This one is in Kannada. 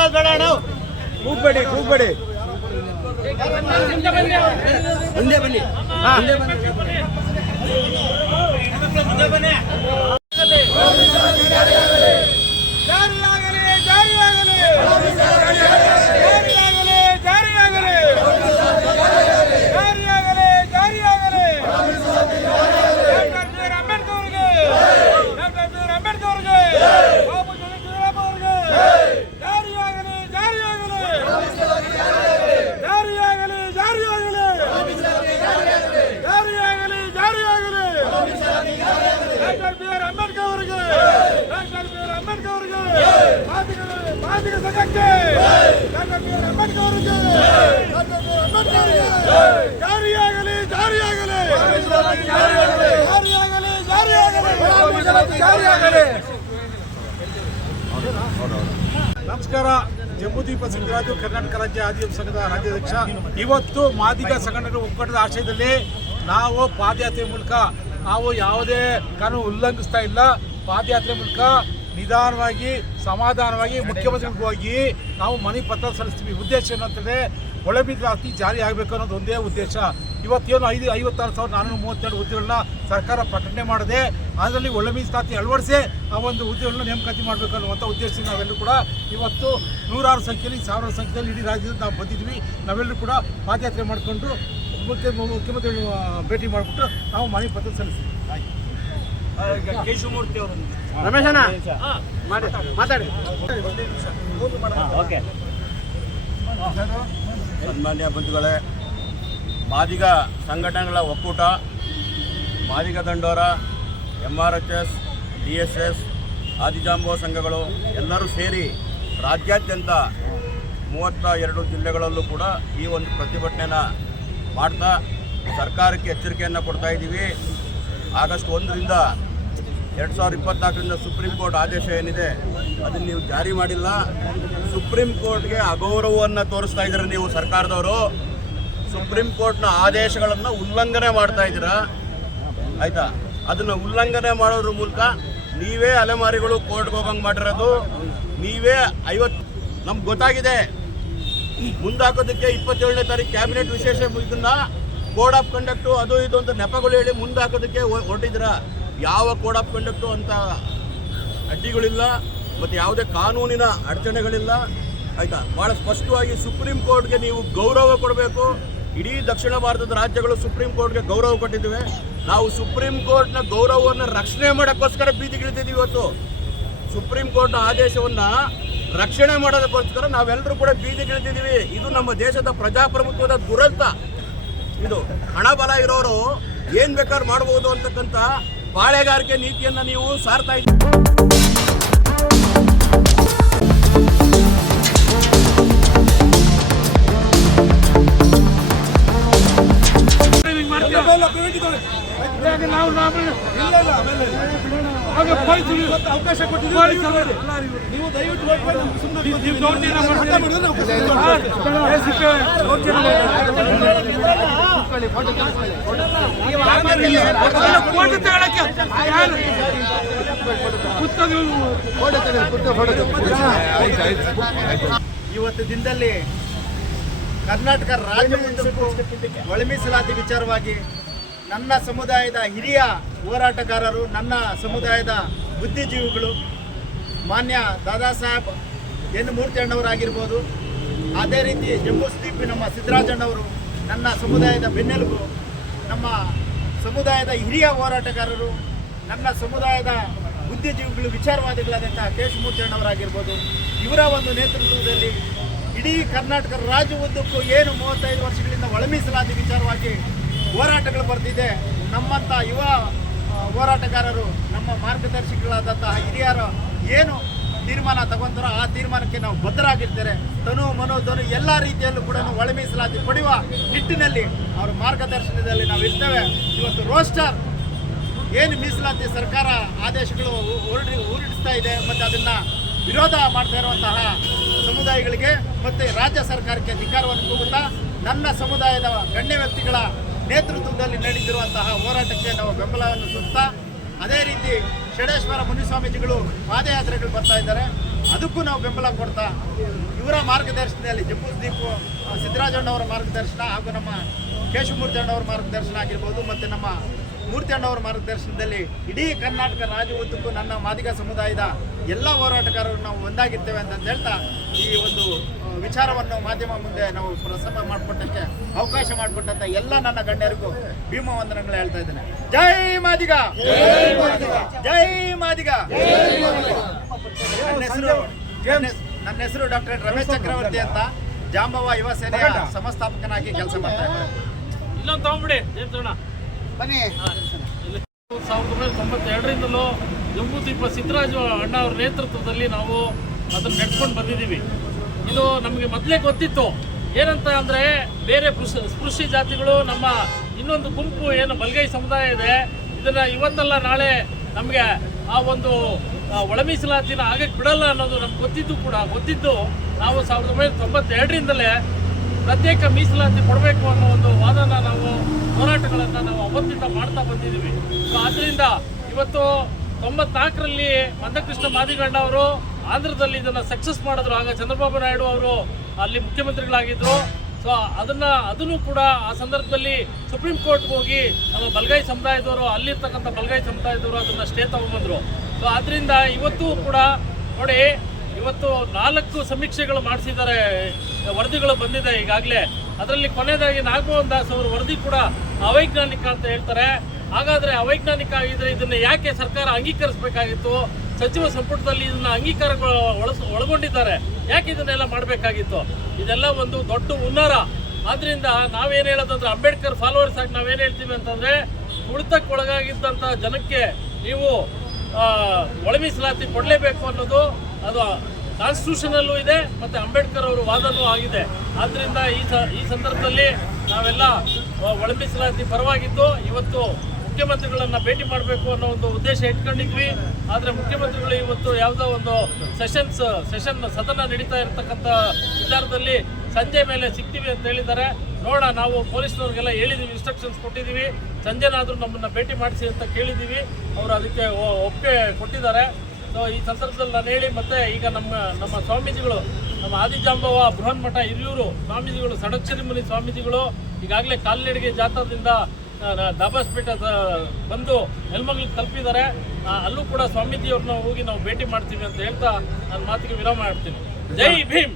ಆವಾಜ್ ಬೇಡ ಅಣ್ಣ, ಕೂಗ್ಬೇಡಿ ಕೂಗ್ಬೇಡಿ. ಮುಂದೆ ಬನ್ನಿ. ನಮಸ್ಕಾರ. ಜಂಬೂದ್ವೀಪ ಸಿದ್ದರಾಜು, ಕರ್ನಾಟಕ ರಾಜ್ಯ ಆದಿವಾಸಿ ಸಂಘದ ರಾಜ್ಯಾಧ್ಯಕ್ಷ. ಇವತ್ತು ಮಾದಿಗ ಸಂಘಟನೆಗಳ ಒಕ್ಕೂಟದ ಆಶಯದಲ್ಲಿ ನಾವು ಪಾದಯಾತ್ರೆ ಮೂಲಕ ನಾವು ಯಾವುದೇ ಕಾನೂನು ಉಲ್ಲಂಘಿಸ್ತಾ ಇಲ್ಲ. ಪಾದಯಾತ್ರೆ ಮೂಲಕ ನಿಧಾನವಾಗಿ ಸಮಾಧಾನವಾಗಿ ಮುಖ್ಯಮಂತ್ರಿಗಳಿಗೆ ಹೋಗಿ ನಾವು ಮನವಿ ಪತ್ರ ಸಲ್ಲಿಸ್ತೀವಿ. ಉದ್ದೇಶ ಏನಂತಂದರೆ ಒಳ ಮೀಸಲಾತಿ ಜಾರಿ ಆಗಬೇಕು ಅನ್ನೋದು ಒಂದೇ ಉದ್ದೇಶ. ಇವತ್ತೇನು 56,432 ಹುದ್ದೆಗಳನ್ನ ಸರ್ಕಾರ ಪ್ರಕಟಣೆ ಮಾಡಿದೆ. ಅದರಲ್ಲಿ ಒಳ ಮೀಸಲಾತಿ ಅಳವಡಿಸಿ ಆ ಒಂದು ಹುದ್ದೆಗಳನ್ನ ನೇಮಕಾತಿ ಮಾಡಬೇಕು ಅನ್ನುವಂಥ ಉದ್ದೇಶದಿಂದ ನಾವೆಲ್ಲರೂ ಕೂಡ ಇವತ್ತು ನೂರಾರು ಸಂಖ್ಯೆಯಲ್ಲಿ, ಸಾವಿರಾರು ಸಂಖ್ಯೆಯಲ್ಲಿ ಇಡೀ ರಾಜ್ಯದಲ್ಲಿ ನಾವು ಬಂದಿದ್ವಿ. ನಾವೆಲ್ಲರೂ ಕೂಡ ಪಾದಯಾತ್ರೆ ಮಾಡಿಕೊಂಡು ಮುಖ್ಯಮಂತ್ರಿಗಳು ಭೇಟಿ ಮಾಡಿಬಿಟ್ಟು ನಾವು ಮನವಿ ಪತ್ರ ಸಲ್ಲಿಸ್ತೀವಿ. ಕೇಶವಮೂರ್ತಿ ಅವರು ರಮೇಶಣ್ಣ ಮಾತಾಡಿ. ಸನ್ಮಾನ್ಯ ಬಂಧುಗಳೇ, ಮಾದಿಗ ಸಂಘಟನೆಗಳ ಒಕ್ಕೂಟ, ಮಾದಿಗ ದಂಡೋರ, MRHS, DSS, ಆದಿಜಾಂಬವ ಸಂಘಗಳು ಎಲ್ಲರೂ ಸೇರಿ ರಾಜ್ಯಾದ್ಯಂತ 32 ಜಿಲ್ಲೆಗಳಲ್ಲೂ ಕೂಡ ಈ ಒಂದು ಪ್ರತಿಭಟನೆನ ಮಾಡ್ತಾ ಸರ್ಕಾರಕ್ಕೆ ಎಚ್ಚರಿಕೆಯನ್ನು ಕೊಡ್ತಾ ಇದ್ದೀವಿ. ಆಗಸ್ಟ್ 1ರಿಂದ 2024ರಿಂದ ಸುಪ್ರೀಂ ಕೋರ್ಟ್ ಆದೇಶ ಏನಿದೆ ಅದನ್ನು ನೀವು ಜಾರಿ ಮಾಡಿಲ್ಲ. ಸುಪ್ರೀಂ ಕೋರ್ಟ್ಗೆ ಅಗೌರವವನ್ನು ತೋರಿಸ್ತಾ ಇದ್ದೀರ ನೀವು ಸರ್ಕಾರದವರು. ಸುಪ್ರೀಂ ಕೋರ್ಟ್ನ ಆದೇಶಗಳನ್ನು ಉಲ್ಲಂಘನೆ ಮಾಡ್ತಾ ಇದ್ದೀರಾ, ಆಯಿತಾ? ಅದನ್ನು ಉಲ್ಲಂಘನೆ ಮಾಡೋದ್ರ ಮೂಲಕ ನೀವೇ ಅಲೆಮಾರಿಗಳು ಕೋರ್ಟ್ಗೆ ಹೋಗಂಗೆ ಮಾಡಿರೋದು. ನೀವೇ 50 ನಮ್ಗೆ ಗೊತ್ತಾಗಿದೆ. ಮುಂದಾಕೋದಕ್ಕೆ 27ನೇ ತಾರೀಕು ಕ್ಯಾಬಿನೆಟ್ ವಿಶೇಷ ಇದನ್ನು ಕೋಡ್ ಆಫ್ ಕಂಡಕ್ಟು ಅದು ಇದು ಅಂತ ನೆಪಗಳು ಹೇಳಿ ಮುಂದಾಕೋದಕ್ಕೆ ಹೊರಟಿದ್ದೀರ. ಯಾವ ಕೋಡ್ ಆಫ್ ಕಂಡಕ್ಟು ಅಂತ ಅಡ್ಡಿಗಳಿಲ್ಲ ಮತ್ತು ಯಾವುದೇ ಕಾನೂನಿನ ಅಡಚಣೆಗಳಿಲ್ಲ, ಆಯಿತಾ? ಭಾಳ ಸ್ಪಷ್ಟವಾಗಿ ಸುಪ್ರೀಂ ಕೋರ್ಟ್ಗೆ ನೀವು ಗೌರವ ಕೊಡಬೇಕು. ಇಡೀ ದಕ್ಷಿಣ ಭಾರತದ ರಾಜ್ಯಗಳು ಸುಪ್ರೀಂ ಕೋರ್ಟ್ಗೆ ಗೌರವ ಕೊಟ್ಟಿದ್ದೇವೆ. ನಾವು ಸುಪ್ರೀಂ ಕೋರ್ಟ್ನ ಗೌರವವನ್ನು ರಕ್ಷಣೆ ಮಾಡೋಕ್ಕೋಸ್ಕರ ಬೀದಿಗಿಳಿತಿದ್ದೀವಿ. ಇವತ್ತು ಸುಪ್ರೀಂ ಕೋರ್ಟ್ನ ಆದೇಶವನ್ನು ರಕ್ಷಣೆ ಮಾಡೋದಕ್ಕೋಸ್ಕರ ನಾವೆಲ್ಲರೂ ಕೂಡ ಬೀದಿಗಿಳಿತಿದ್ದೀವಿ. ಇದು ನಮ್ಮ ದೇಶದ ಪ್ರಜಾಪ್ರಭುತ್ವದ ದುರಂತ. ಇದು ಹಣ ಬಲ ಇರೋರು ಏನು ಬೇಕಾದ್ರೂ ಮಾಡ್ಬೋದು ಅಂತಕ್ಕಂಥ ಪಾಳೆಗಾರಿಕೆ ನೀತಿಯನ್ನು ನೀವು ಸಾರ್ತಾ ಇದ್ದೀವಿ. ಅವಕಾಶ ಕೊಟ್ಟಿದ್ದೀವಿ. ನೀವು ದಯವಿಟ್ಟು ಇವತ್ತು ದಿನದಲ್ಲಿ ಕರ್ನಾಟಕ ರಾಜ್ಯ ಒಳ ಮೀಸಲಾತಿ ವಿಚಾರವಾಗಿ ನನ್ನ ಸಮುದಾಯದ ಹಿರಿಯ ಹೋರಾಟಗಾರರು, ನನ್ನ ಸಮುದಾಯದ ಬುದ್ಧಿಜೀವಿಗಳು, ಮಾನ್ಯ ದಾದಾ ಸಾಹೇಬ್ ಎನ್ ಮೂರ್ತಿ ಅಣ್ಣವರಾಗಿರ್ಬೋದು, ಅದೇ ರೀತಿ ಜಂಬೂದ್ವೀಪ ನಮ್ಮ ಸಿದ್ದರಾಜಣ್ಣವರು ನನ್ನ ಸಮುದಾಯದ ಬೆನ್ನೆಲುಬು, ನಮ್ಮ ಸಮುದಾಯದ ಹಿರಿಯ ಹೋರಾಟಗಾರರು, ನನ್ನ ಸಮುದಾಯದ ಬುದ್ಧಿಜೀವಿಗಳು, ವಿಚಾರವಾದಿಗಳಾದಂಥ ಕೇಶವಮೂರ್ತಿ ಅಣ್ಣವರಾಗಿರ್ಬೋದು, ಇವರ ಒಂದು ನೇತೃತ್ವದಲ್ಲಿ ಇಡೀ ಕರ್ನಾಟಕ ರಾಜ್ಯ ಉದ್ದಕ್ಕೂ ಏನು 35 ವರ್ಷಗಳಿಂದ ಒಳ ಮೀಸಲಾತಿ ವಿಚಾರವಾಗಿ ಹೋರಾಟಗಳು ಬರ್ತಿದೆ. ನಮ್ಮಂಥ ಯುವ ಹೋರಾಟಗಾರರು, ನಮ್ಮ ಮಾರ್ಗದರ್ಶಿಗಳಾದಂತಹ ಹಿರಿಯರು ಏನು ತೀರ್ಮಾನ ತಗೊಂತಾರೋ ಆ ತೀರ್ಮಾನಕ್ಕೆ ನಾವು ಬದ್ಧರಾಗಿರ್ತಾರೆ. ತನು ಮನೋ ಧನು ಎಲ್ಲ ರೀತಿಯಲ್ಲೂ ಕೂಡ ಒಳ ಮೀಸಲಾತಿ ಪಡೆಯುವ ನಿಟ್ಟಿನಲ್ಲಿ ಅವರ ಮಾರ್ಗದರ್ಶನದಲ್ಲಿ ನಾವು ಇರ್ತೇವೆ. ಇವತ್ತು ರೋಸ್ಟರ್ ಏನು ಮೀಸಲಾತಿ ಸರ್ಕಾರ ಆದೇಶಗಳು ಹೊರಡಿಸ್ತಾ ಇದೆ ಮತ್ತು ಅದನ್ನು ವಿರೋಧ ಮಾಡ್ತಾ ಇರುವಂತಹ ಸಮುದಾಯಗಳಿಗೆ ಮತ್ತು ರಾಜ್ಯ ಸರ್ಕಾರಕ್ಕೆ ಧಿಕ್ಕಾರವನ್ನು ಕೂಗುತ್ತಾ ನನ್ನ ಸಮುದಾಯದ ಗಣ್ಯ ವ್ಯಕ್ತಿಗಳ ನೇತೃತ್ವದಲ್ಲಿ ನಡೆದಿರುವಂತಹ ಹೋರಾಟಕ್ಕೆ ನಾವು ಬೆಂಬಲವನ್ನು ಸೂಚಿಸ್ತಾ, ಅದೇ ರೀತಿ ಷಡೇಶ್ವರ ಮುನಿಸ್ವಾಮೀಜಿಗಳು ಪಾದಯಾತ್ರೆಗಳು ಬರ್ತಾ ಇದ್ದಾರೆ. ಅದಕ್ಕೂ ನಾವು ಬೆಂಬಲ ಕೊಡ್ತಾ ಇವರ ಮಾರ್ಗದರ್ಶನದಲ್ಲಿ ಜಂಬೂದ್ವೀಪ್ ಸಿದ್ದರಾಜಣ್ಣವರ ಮಾರ್ಗದರ್ಶನ ಹಾಗೂ ನಮ್ಮ ಕೇಶವಮೂರ್ತಿ ಅಣ್ಣವರ ಮಾರ್ಗದರ್ಶನ ಆಗಿರ್ಬೋದು ಮತ್ತು ನಮ್ಮ ಮೂರ್ತಿ ಅಣ್ಣವರ ಮಾರ್ಗದರ್ಶನದಲ್ಲಿ ಇಡೀ ಕರ್ನಾಟಕ ರಾಜ್ಯ ಉದ್ದಕ್ಕೂ ನನ್ನ ಮಾದಿಗ ಸಮುದಾಯದ ಎಲ್ಲ ಹೋರಾಟಗಾರರು ನಾವು ಒಂದಾಗಿರ್ತೇವೆ ಅಂತ ಹೇಳ್ತಾ ಈ ಒಂದು ವಿಚಾರವನ್ನು ಮಾಧ್ಯಮ ಮುಂದೆ ನಾವು ಪ್ರಸಾರ ಮಾಡಿಕೊಟ್ಟಕ್ಕೆ ಅವಕಾಶ ಮಾಡಿಕೊಟ್ಟಂತ ಎಲ್ಲ ನನ್ನ ಗಣ್ಯರಿಗೂ ಭೀಮ ವಂದನೆಗಳು ಹೇಳ್ತಾ ಇದ್ದೇನೆ. ಜೈ ಮಾದಿಗ, ಜೈ ಮಾದಿಗ. ನನ್ನ ಹೆಸರು ಡಾಕ್ಟರ್ ರಮೇಶ್ ಚಕ್ರವರ್ತಿ ಅಂತ, ಜಾಂಬವ ಯುವ ಸೇನೆಯ ಸಂಸ್ಥಾಪಕನಾಗಿ ಕೆಲಸ ಮಾಡ್ತಾ ಇದ್ದೇನೆ. ಇಲ್ಲೊಂದು ತಗೊಂಬಿಡಿ ಬನ್ನಿ. 1992ರಿಂದಲೂ ಜಂಬೂದ್ವೀಪ ಸಿದ್ದರಾಜ ಅಣ್ಣ ಅವ್ರ ನೇತೃತ್ವದಲ್ಲಿ ನಾವು ಅದನ್ನು ನಡೆಸ್ಕೊಂಡು ಬಂದಿದ್ದೀವಿ. ಇದು ನಮಗೆ ಮೊದಲೇ ಗೊತ್ತಿತ್ತು. ಏನಂತ ಅಂದರೆ ಬೇರೆ ಸ್ಪೃಶ್ಯ ಜಾತಿಗಳು, ನಮ್ಮ ಇನ್ನೊಂದು ಗುಂಪು ಏನು ಬಲಗೈ ಸಮುದಾಯ ಇದೆ, ಇದನ್ನು ಇವತ್ತಲ್ಲ ನಾಳೆ ನಮಗೆ ಆ ಒಂದು ಒಳ ಮೀಸಲಾತಿನ ಆಗಕ್ಕೆ ಬಿಡಲ್ಲ ಅನ್ನೋದು ನಮ್ಗೆ ಗೊತ್ತಿದ್ದು ನಾವು 1992ರಿಂದಲೇ ಪ್ರತ್ಯೇಕ ಮೀಸಲಾತಿ ಕೊಡಬೇಕು ಅನ್ನೋ ಒಂದು ವಾದನ ನಾವು ಹೋರಾಟಗಳನ್ನು ನಾವು ಅವತ್ತಿಂದ ಮಾಡ್ತಾ ಬಂದಿದ್ದೀವಿ. ಆದ್ದರಿಂದ ಇವತ್ತು 94ರಲ್ಲಿ ಮಂದಕೃಷ್ಣ ಮಾದಿಗಣ್ಣ ಅವರು ಆಂಧ್ರದಲ್ಲಿ ಇದನ್ನು ಸಕ್ಸಸ್ ಮಾಡಿದ್ರು. ಆಗ ಚಂದ್ರಬಾಬು ನಾಯ್ಡು ಅವರು ಅಲ್ಲಿ ಮುಖ್ಯಮಂತ್ರಿಗಳಾಗಿದ್ದರು. ಸೊ ಅದನ್ನು ಕೂಡ ಆ ಸಂದರ್ಭದಲ್ಲಿ ಸುಪ್ರೀಂ ಕೋರ್ಟ್ಗೆ ಹೋಗಿ ನಮ್ಮ ಬಲಗೈ ಸಮುದಾಯದವರು, ಅಲ್ಲಿರ್ತಕ್ಕಂಥ ಬಲಗೈ ಸಮುದಾಯದವರು ಅದನ್ನು ಸ್ಟೇ ತಗೊಂಡ್ಬಂದರು. ಸೊ ಆದ್ದರಿಂದ ಇವತ್ತು ಕೂಡ ನೋಡಿ, ಇವತ್ತು 4 ಸಮೀಕ್ಷೆಗಳು ಮಾಡಿಸಿದ್ದಾರೆ, ವರದಿಗಳು ಬಂದಿದೆ ಈಗಾಗಲೇ. ಅದರಲ್ಲಿ ಕೊನೆಯದಾಗಿ ನಾಗಮೋಹನ್ ದಾಸ್ ಅವರು ವರದಿ ಕೂಡ ಅವೈಜ್ಞಾನಿಕ ಅಂತ ಹೇಳ್ತಾರೆ. ಹಾಗಾದರೆ ಅವೈಜ್ಞಾನಿಕ ಆಗಿದ್ರೆ ಇದನ್ನು ಯಾಕೆ ಸರ್ಕಾರ ಅಂಗೀಕರಿಸಬೇಕಾಗಿತ್ತು? ಸಚಿವ ಸಂಪುಟದಲ್ಲಿ ಇದನ್ನ ಅಂಗೀಕಾರಗಳು ಒಳಗೊಂಡಿದ್ದಾರೆ, ಯಾಕೆ ಇದನ್ನೆಲ್ಲ ಮಾಡಬೇಕಾಗಿತ್ತು? ಇದೆಲ್ಲ ಒಂದು ದೊಡ್ಡ ಹುನ್ನಾರ. ಆದ್ದರಿಂದ ನಾವೇನು ಹೇಳೋದಂದ್ರೆ, ಅಂಬೇಡ್ಕರ್ ಫಾಲೋವರ್ಸ್ ಆಗಿ ನಾವೇನು ಹೇಳ್ತೀವಿ ಅಂತಂದರೆ, ತುಳಿತಕ್ಕೆ ಒಳಗಾಗಿದ್ದಂಥ ಜನಕ್ಕೆ ನೀವು ಒಳ ಮೀಸಲಾತಿ ಕೊಡಲೇಬೇಕು ಅನ್ನೋದು ಅದು ಕಾನ್ಸ್ಟಿಟ್ಯೂಷನಲ್ಲೂ ಇದೆ ಮತ್ತು ಅಂಬೇಡ್ಕರ್ ಅವರು ವಾದನೂ ಆಗಿದೆ. ಆದ್ದರಿಂದ ಈ ಸಂದರ್ಭದಲ್ಲಿ ನಾವೆಲ್ಲ ಒಳ ಮೀಸಲಾತಿ ಪರವಾಗಿದ್ದು ಇವತ್ತು ಮುಖ್ಯಮಂತ್ರಿಗಳನ್ನು ಭೇಟಿ ಮಾಡಬೇಕು ಅನ್ನೋ ಒಂದು ಉದ್ದೇಶ ಇಟ್ಕೊಂಡಿದ್ವಿ. ಆದರೆ ಮುಖ್ಯಮಂತ್ರಿಗಳು ಇವತ್ತು ಯಾವುದೋ ಒಂದು ಸೆಷನ್ ಸದನ ನಡೀತಾ ಇರತಕ್ಕಂಥ ವಿಚಾರದಲ್ಲಿ ಸಂಜೆ ಮೇಲೆ ಸಿಗ್ತೀವಿ ಅಂತ ಹೇಳಿದ್ದಾರೆ. ನೋಡೋಣ, ನಾವು ಪೊಲೀಸ್ನವ್ರಿಗೆಲ್ಲ ಹೇಳಿದ್ದೀವಿ, ಇನ್ಸ್ಟ್ರಕ್ಷನ್ಸ್ ಕೊಟ್ಟಿದ್ದೀವಿ, ಸಂಜೆನಾದರೂ ನಮ್ಮನ್ನು ಭೇಟಿ ಮಾಡಿಸಿ ಅಂತ ಕೇಳಿದ್ದೀವಿ. ಅವರು ಅದಕ್ಕೆ ಒಪ್ಪಿಗೆ ಕೊಟ್ಟಿದ್ದಾರೆ. ಸೊ ಈ ಸಂದರ್ಭದಲ್ಲಿ ನಾನು ಹೇಳಿ, ಮತ್ತು ಈಗ ನಮ್ಮ ಸ್ವಾಮೀಜಿಗಳು, ನಮ್ಮ ಆದಿಜಾಂಬವ ಬೃಹನ್ಮಠ ಹಿರಿಯೂರು ಸ್ವಾಮೀಜಿಗಳು, ಸಡಕ್ಷರಿ ಮುನಿ ಸ್ವಾಮೀಜಿಗಳು ಈಗಾಗಲೇ ಕಾಲ್ನಡಿಗೆ ಜಾಥಾದಿಂದ ದಾಬಾಸ್ಪೇಟ ಬಂದು ನೆಲಮಂಗಲಕ್ಕೆ ತಲುಪಿದ್ದಾರೆ. ಅಲ್ಲೂ ಕೂಡ ಸ್ವಾಮೀಜಿಯವ್ರನ್ನ ಹೋಗಿ ನಾವು ಭೇಟಿ ಮಾಡ್ತೀವಿ ಅಂತ ಹೇಳ್ತಾ ನನ್ನ ಮಾತಿಗೆ ವಿರಾಮ ಮಾಡ್ತೀನಿ. ಜೈ ಭೀಮ್.